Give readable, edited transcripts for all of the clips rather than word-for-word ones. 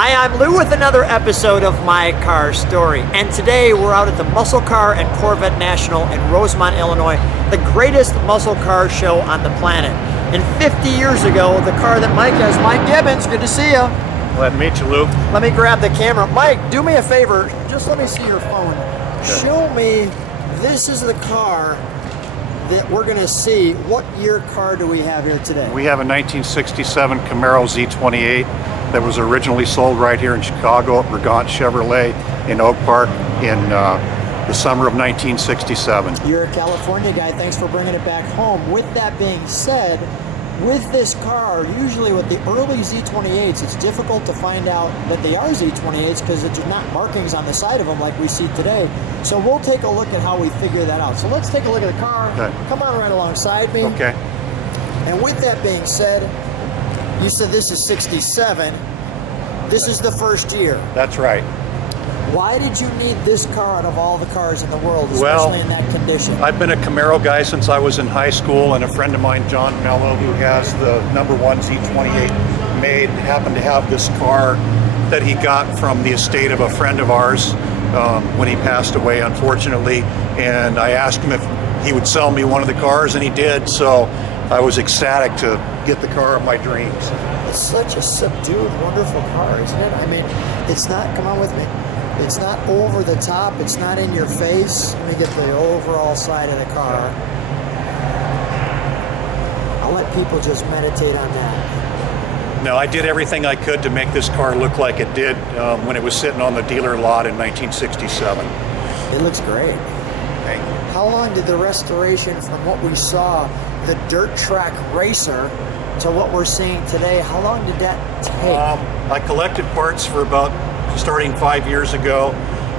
Hi, I'm Lou with another episode of My Car Story, and today we're out at the Muscle Car and Corvette National in Rosemont, Illinois, the greatest muscle car show on the planet. And 50 years ago, the car that Mike has, Mike Gibbons, good to see you. Glad to meet you, Lou. Let me grab the camera. Mike, do me a favor, just let me see your phone. Okay. Show me, this is the car that we're gonna see. What year car do we have here today? We have a 1967 Camaro Z28 that was originally sold right here in Chicago at Rosemont Chevrolet in Oak Park in the summer of 1967. You're a California guy, thanks for bringing it back home. With that being said, with this car, usually with the early Z28s, it's difficult to find out that they are Z28s because there's not markings on the side of them like we see today. So we'll take a look at how we figure that out. So let's take a look at the car. Okay. Come on right alongside me. Okay. And with that being said, you said this is 67. This is the first year. That's right. Why did you need this car out of all the cars in the world, especially Well, in that condition? I've been a Camaro guy since I was in high school, and a friend of mine, John Mello, who has the #1 Z28 made, happened to have this car that he got from the estate of a friend of ours when he passed away, unfortunately. And I asked him if he would sell me one of the cars, and he did. So I was ecstatic to get the car of my dreams. It's such a subdued, wonderful car, isn't it? I mean, it's not, come on with me, it's not over the top, it's not in your face. Let me get the overall side of the car. I'll let people just meditate on that. No, I did everything I could to make this car look like it did when it was sitting on the dealer lot in 1967. It looks great. Thank you. How long did the restoration from what we saw, the dirt track racer, to what we're seeing today, how long did that take? I collected parts for about starting 5 years ago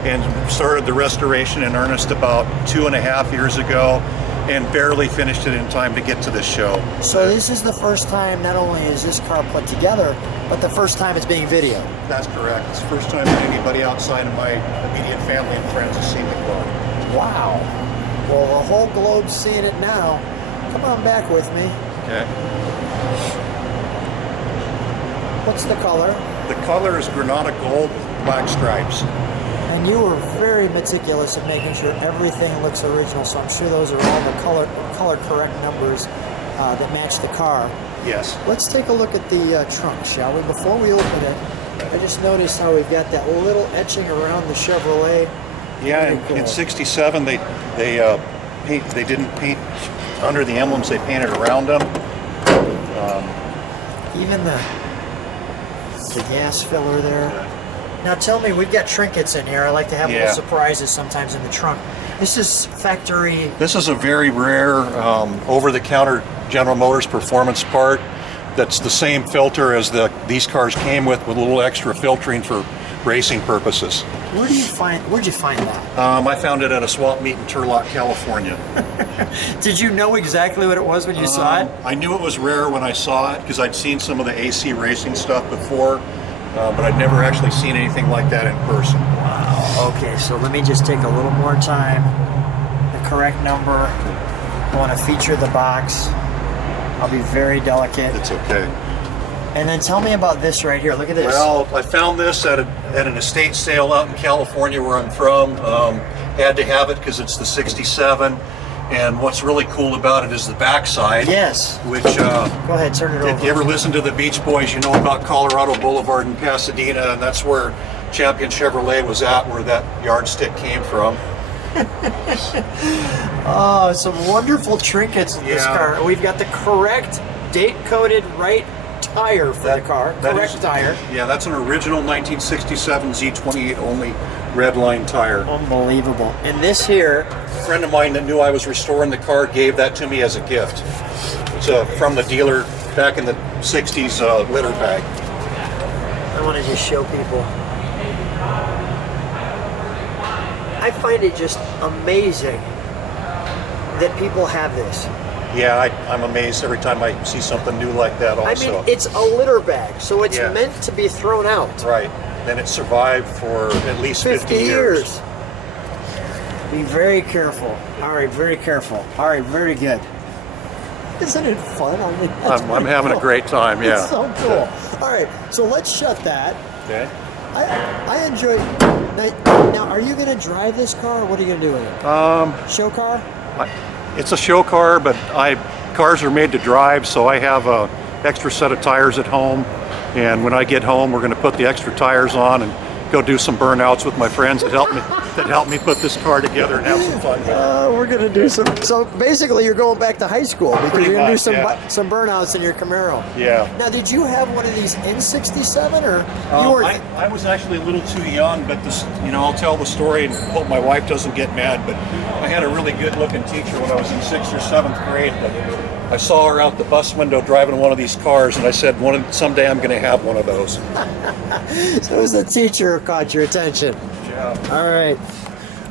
and started the restoration in earnest about 2.5 years ago and barely finished it in time to get to this show. So this is the first time not only is this car put together, but the first time it's being videoed. That's correct. It's the first time that anybody outside of my immediate family and friends has seen the car. Wow. Well, the whole globe's seeing it now. Come on back with me. Okay. What's the color? The color is Granada Gold, black stripes. And you were very meticulous in making sure everything looks original, so I'm sure those are all the color correct numbers that match the car. Yes. Let's take a look at the trunk, shall we? Before we open it, I just noticed how we've got that little etching around the Chevrolet. Yeah, Very cool. in '67 they didn't paint under the emblems; they painted around them. Even the gas filler there. Now tell me, we've got trinkets in here. I like to have little surprises sometimes in the trunk. This is factory. This is a very rare over-the-counter General Motors performance part. That's the same filter as these cars came with a little extra filtering for racing purposes. Where'd you find that? I found it at a swap meet in Turlock, California. Did you know exactly what it was when you saw it? I knew it was rare when I saw it because I'd seen some of the AC racing stuff before, but I'd never actually seen anything like that in person. Wow. Okay, so let me just take a little more time. The correct number. I want to feature the box. I'll be very delicate. It's okay. And then tell me about this right here. Look at this. Well, I found this at an estate sale out in California where I'm from. Had to have it because it's the '67. And what's really cool about it is the backside. Yes. Which, go ahead, turn it over. If you ever listen to the Beach Boys, you know about Colorado Boulevard in Pasadena, and that's where Champion Chevrolet was at, where that yardstick came from. Oh, some wonderful trinkets in this car. We've got the correct date-coded right tire for the car. Correct tire. Yeah, that's an original 1967 Z28 only red line tire. Unbelievable. And this here, A friend of mine that knew I was restoring the car gave that to me as a gift. It's from the dealer back in the 60s litter bag. I want to just show people. I find it just amazing that people have this. Yeah, I'm amazed every time I see something new like that also. I mean, it's a litter bag, so it's meant to be thrown out. Right. Then it survived for at least 50 years. Be very careful. All right, very careful. All right, very good. Isn't it fun? I mean, I'm having a great time, yeah. It's so cool. All right, so let's shut that. Okay. I enjoy. Now, are you going to drive this car? Or what are you going to do with it? Show car? It's a show car, but cars are made to drive, so I have a extra set of tires at home. And when I get home, we're going to put the extra tires on and go do some burnouts with my friends that help me put this car together and have some fun with it. We're going to do some. So basically, you're going back to high school because Pretty you're going to do much, some burnouts in your Camaro. Yeah. Now, did you have one of these in '67 or you were? I was actually a little too young, but this, I'll tell the story and hope my wife doesn't get mad. But I had a really good-looking teacher when I was in 6th or 7th grade. But I saw her out the bus window driving one of these cars, and I said, someday I'm going to have one of those. So it was the teacher who caught your attention. Yeah. All right.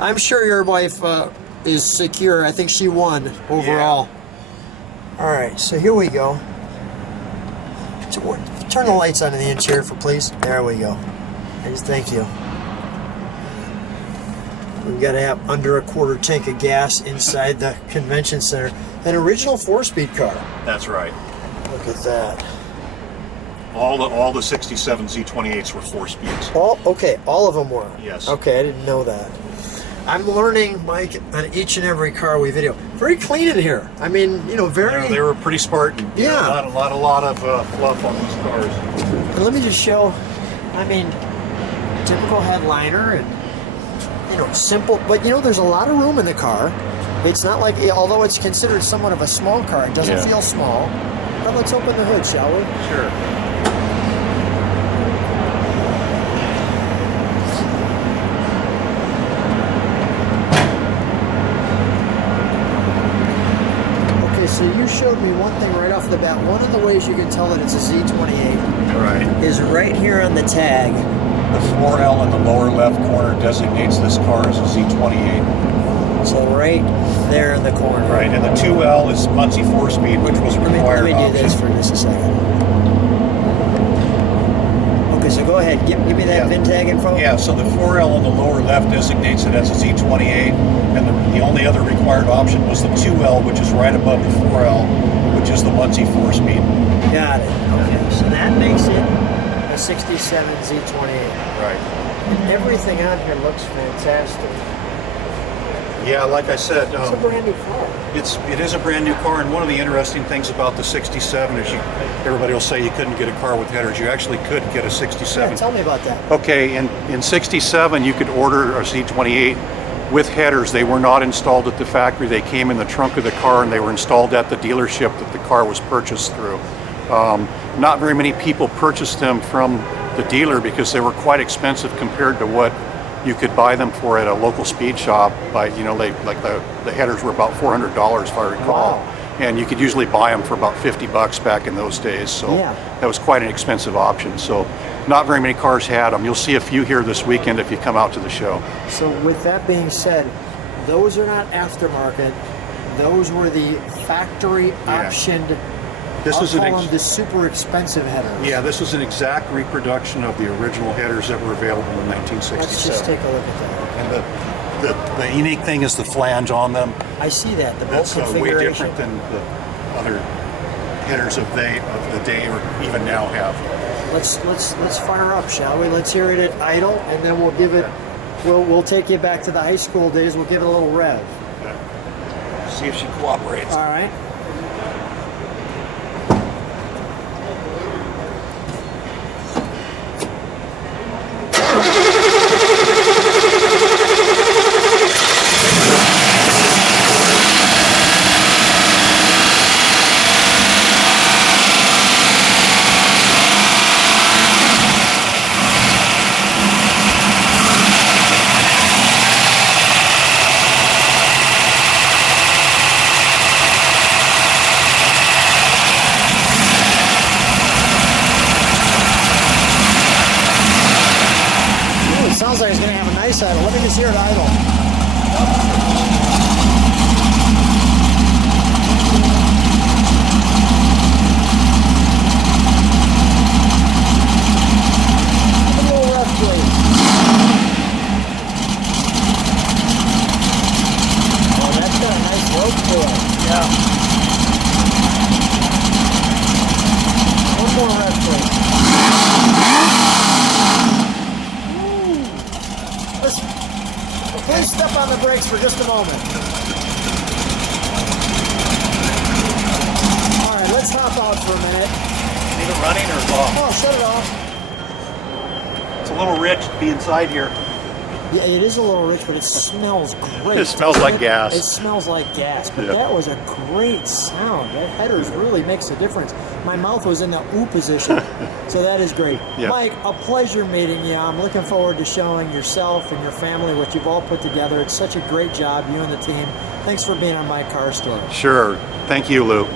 I'm sure your wife is secure. I think she won overall. Yeah. All right, so here we go. So turn the lights on in the interior, please. There we go. Thank you. We've got to have under a quarter tank of gas inside the convention center. An original 4-speed car. That's right. Look at that. All the 67 Z28s were 4 speeds. Okay, all of them were. Yes. Okay, I didn't know that. I'm learning, Mike, on each and every car we video. Very clean in here. I mean, very. They were pretty Spartan. Yeah. A lot of fluff on these cars. And let me just show. I mean, typical headliner and simple. But there's a lot of room in the car. It's not like, although it's considered somewhat of a small car, it doesn't feel small. But let's open the hood, shall we? Sure. So you showed me one thing right off the bat. One of the ways you can tell that it's a Z28 is right here on the tag. The 4L in the lower left corner designates this car as a Z28. So right there in the corner. Right, and the 2L is Muncie 4-speed, which was a required option. Let me do this for just a second. Okay, so go ahead. Give me that VIN tag info. Yeah, so the 4L in the lower left designates it as a Z28, and the only other required option was the 2L, which is right above the 4L, which is the Muncie 4-speed. Got it. Okay, so that makes it a 67 Z28. Right. And everything on here looks fantastic. Yeah, like I said, it's a brand new car. It is a brand new car, and one of the interesting things about the 67 is everybody will say you couldn't get a car with headers. You actually could get a 67. Yeah, tell me about that. Okay, in 67 you could order a Z28 with headers. They were not installed at the factory. They came in the trunk of the car and they were installed at the dealership that the car was purchased through. Not very many people purchased them from the dealer because they were quite expensive compared to what you could buy them for at a local speed shop. The headers were about $400 if I recall. Wow. And you could usually buy them for about $50 back in those days. So that was quite an expensive option. So not very many cars had them. You'll see a few here this weekend if you come out to the show. So with that being said, those are not aftermarket. Those were the factory optioned. This is the super expensive headers. Yeah, this is an exact reproduction of the original headers that were available in 1967. Let's just take a look at that. And the unique thing is the flange on them. I see that. The bolt That's configuration. way different than the other headers of the day or even now have. Let's fire up, shall we? Let's hear it at idle, and then we'll give it. We'll take you back to the high school days. We'll give it a little rev. Okay. See if she cooperates. All right. Sounds like it's going to have a nice idle. Let me just hear it idle. Have a little rough, please. Oh, that's got a nice rope to it. Yeah. Just step on the brakes for just a moment. All right, let's hop out for a minute. Leave it running or off? Oh, shut it off. It's a little rich to be inside here. Yeah, it is a little rich, but it smells great. It smells like gas. It smells like gas, but Yeah. that was a great sound. That headers really makes a difference. My mouth was in the ooh position, so that is great. Yeah. Mike, a pleasure meeting you. I'm looking forward to showing yourself and your family what you've all put together. It's such a great job, you and the team. Thanks for being on my car story. Sure. Thank you, Lou.